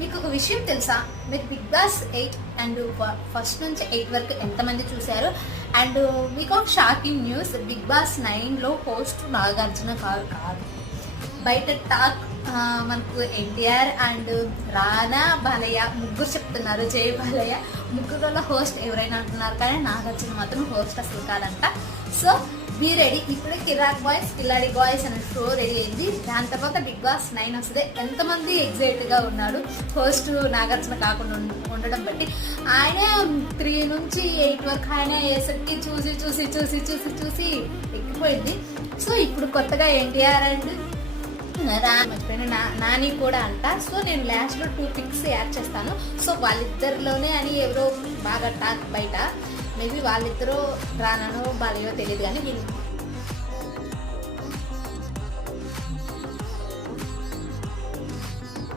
మీకు ఒక విషయం తెలుసా, మీరు బిగ్ బాస్ 8 అండ్ ఫస్ట్ నుంచి 8 వరకు ఎంతమంది చూశారు? అండ్ మీకు ఒక షాకింగ్ న్యూస్, బిగ్ బాస్ 9లో హోస్ట్ నాగార్జున కాదు. బయట టాక్ మనకు ఎన్టీఆర్ అండ్ రానా, బాలయ్య ముగ్గురు చెప్తున్నారు. జయ బాలయ్య ముగ్గురులో హోస్ట్ ఎవరైనా అంటున్నారు, కానీ నాగార్జున మాత్రం హోస్ట్ అసలు కాదంట. So be ready. ఇప్పుడే కిరాక్ బాయ్స్ కిల్లాడి బాయ్స్ అనే షో రెడీ అయింది. దాని తర్వాత బిగ్ బాస్ 9 వస్తుంది. ఎంతమంది ఎగ్జైట్గా ఉన్నాడు హోస్ట్ నాగార్జున కాకుండా ఉండడం బట్టి. ఆయన 3 నుంచి 8 వరకు ఆయన అయ్యేసరికి చూసి చూసి చూసి చూసి చూసి ఎక్కిపోయింది. సో ఇప్పుడు కొత్తగా ఎన్టీఆర్ అండ్ నాని కూడా అంట. సో నేను లాస్ట్లో 2 పిక్స్ యాడ్ చేస్తాను. సో వాళ్ళిద్దరిలోనే అని ఎవరో బాగా టాక్ బయట. మేబీ వాళ్ళిద్దరూ రానో బాలయ్యో తెలియదు, కానీ వీళ్ళు